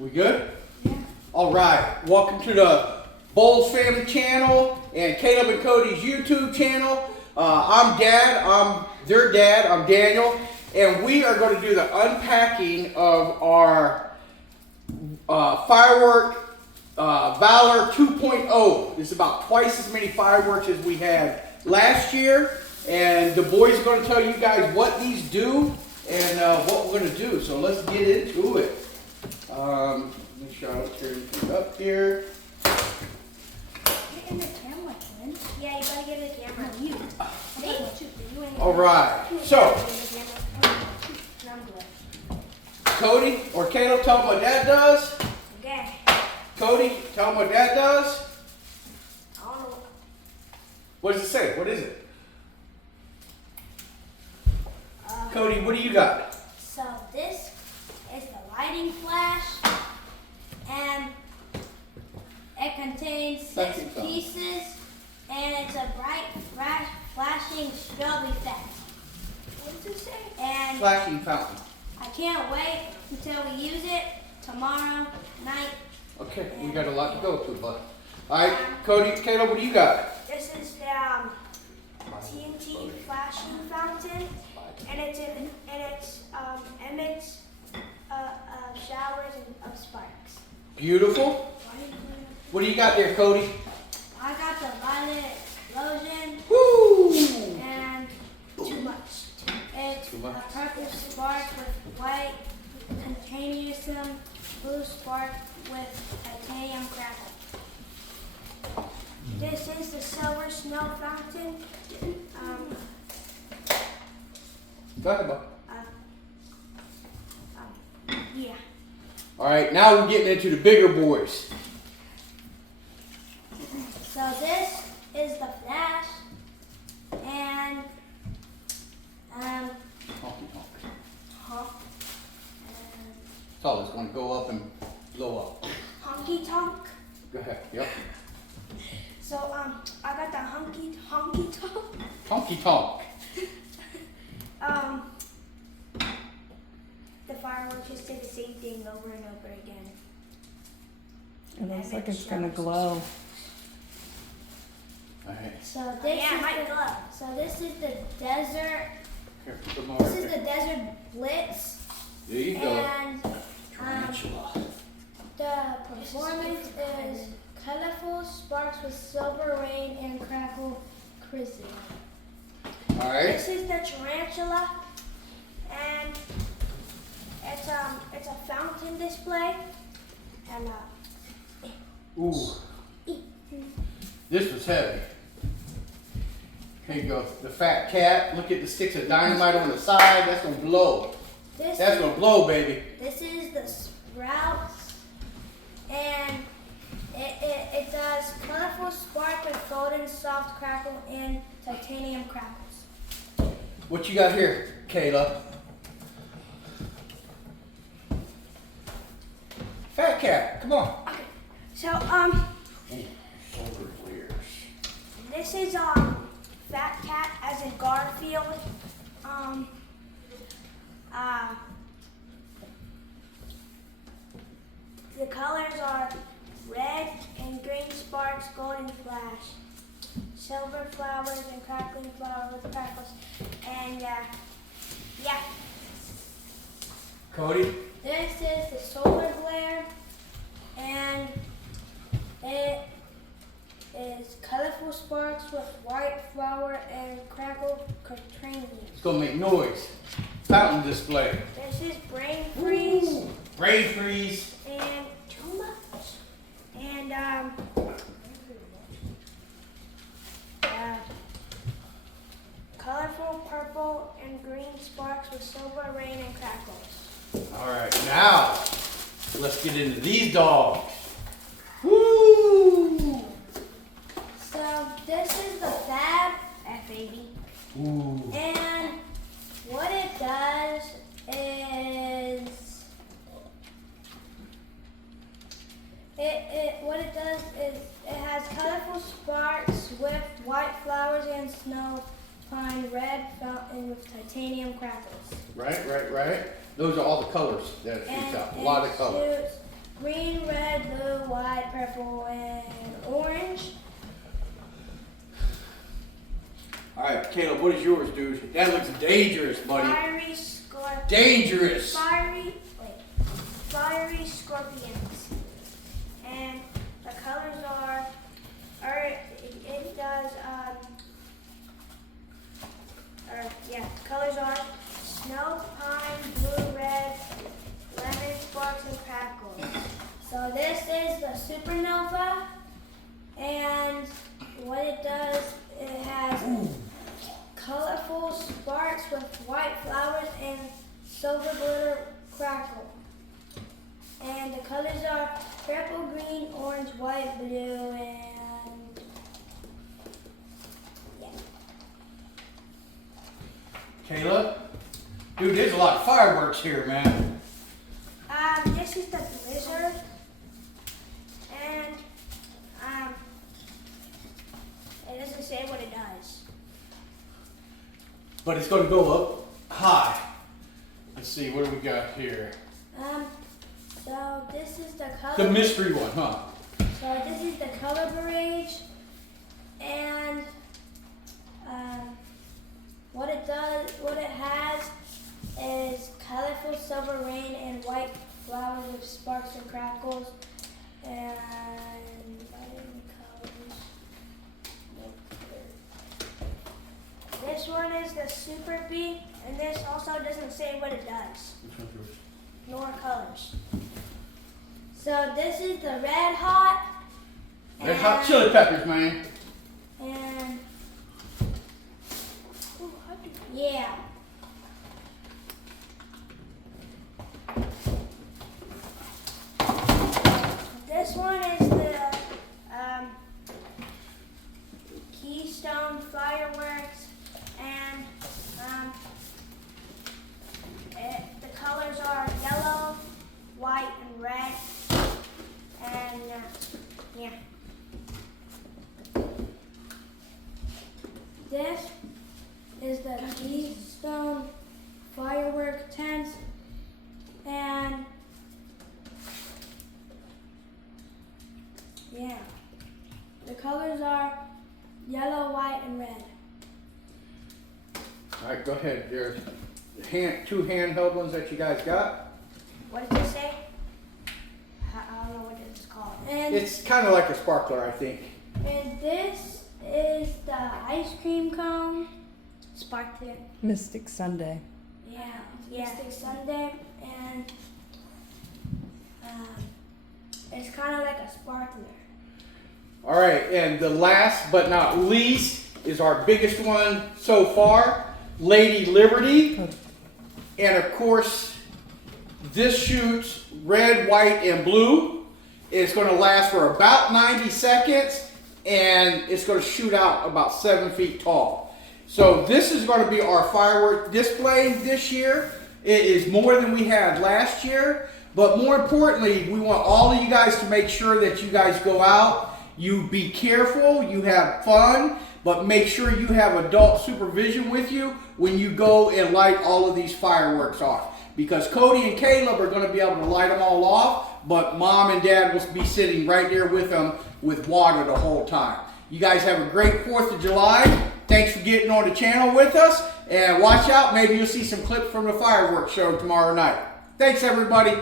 We good? Yeah. All right. Welcome to the Bowles Family Channel and Caleb and Cody's YouTube channel. I'm Dad. I'm their dad. I'm Daniel. And we are going to do the unpacking of our firework Valor 2.0. It's about twice as many fireworks as we had last year. And the boys are going to tell you guys what these do and what we're going to do. So let's get into it. Make sure I don't tear anything up here. Get in the camera, Clint. Yeah, you gotta get in the camera. You. All right. So, Cody or Caleb, tell them what Dad does. Okay. Cody, tell them what Dad does. I don't know. What does it say? What is it? Cody, what do you got? So this is the lighting flash, and it contains 6 pieces, and it's a bright, flashing strobe effect. What does it say? And Flashing fountain. I can't wait until we use it tomorrow night. Okay, we got a lot to go to, but all right, Cody, Caleb, what do you got? This is the TNT flashing fountain, and it emits showers of sparks. Beautiful. What do you got there, Cody? I got the violet explosion, Woo! and too much. It's Too much. a purple spark with white titanium, blue spark with titanium crackle. This is the silver snow fountain. Go ahead, Bob. Yeah. All right, now we're getting into the bigger boys. So this is the flash, and Honky honk. honk, It's all that's going to go up and blow up. honky tonk. Go ahead. Yep. So I got the honky tonk. Honky tonk. The fireworks just do the same thing over and over again. It looks like it's gonna glow. All right. So this So this is the desert. Here, put them all This right is the there. desert blitz, There you go. and Tarantula. the performance is colorful sparks with silver rain and crackle christening. All right. This is the tarantula, and it's a fountain display, and Ooh. This was heavy. Here you go. The fat cat. Look at the sticks of dynamite on the side. That's gonna blow. this That's is, gonna blow, baby. this is the sprouts, and it does colorful spark with golden soft crackle and titanium crackles. What you got here, Kayla? Fat cat. Come on. Okay, so Solar flares. this is fat cat as in Garfield. The colors are red and green sparks, golden flash, silver flowers and crackling flowers with crackles, and yeah. Cody. This is the solar glare, and it is colorful sparks with white flower and crackle craniums. It's gonna make noise. Fountain display. This is brain freeze, Ooh. Brain freeze. and too much. And colorful purple and green sparks with silver rain and crackles. All right, now let's get into these dogs. Woo! So this is the F-baby. Ooh. And what it does is it has colorful sparks with white flowers and snow pine, red fountain with titanium crackles. Right. Those are all the colors that it shoots out. A lot of colors. Shoots green, red, blue, white, purple, and orange. Alright, Caleb, what is yours, dude? That looks dangerous, buddy. Fiery scorpions. Dangerous! Fiery scorpions. And the colors are, it does, the colors are snow, pine, blue, red, lemon, sparks, and crackles. So this is the supernova, and what it does, it has colorful sparks with white flowers and silver glitter crackle. And the colors are purple, green, orange, white, blue, and yeah. Caleb? Dude, there's a lot of fireworks here, man. This is the blizzard, and it doesn't say what it does. But it's going to go up high. Let's see, what do we got here? So this is the color. The mystery one, huh? So this is the color barrage, and what it has is colorful silver rain and white flowers with sparks and crackles, and this one is the Super Bee, and this also doesn't say what it does, Which one's yours? nor colors. So this is the Red Hot. Red Hot Chili Peppers, man. And yeah. This one is the Keystone Fireworks, and the colors are yellow, white, and red, and yeah. This is the Keystone Firework tent, and yeah, the colors are yellow, white, and red. Alright, go ahead. There's two handheld ones that you guys got. What does it say? I don't know what it's called. And It's kind of like a sparkler, I think. this is the ice cream cone. Sparkler. Mystic Sunday. Yeah, Mystic Sunday, and it's kind of like a sparkler. Alright, and the last but not least is our biggest one so far, Lady Liberty. And of course, this shoots red, white, and blue. It's going to last for about 90 seconds, and it's going to shoot out about 7 feet tall. So this is going to be our firework display this year. It is more than we had last year, but more importantly, we want all of you guys to make sure that you guys go out, you be careful, you have fun, but make sure you have adult supervision with you when you go and light all of these fireworks off. Because Cody and Caleb are going to be able to light them all off, but Mom and Dad will be sitting right there with them with water the whole time. You guys have a great 4th of July. Thanks for getting on the channel with us. And watch out, maybe you'll see some clips from the fireworks show tomorrow night. Thanks, everybody.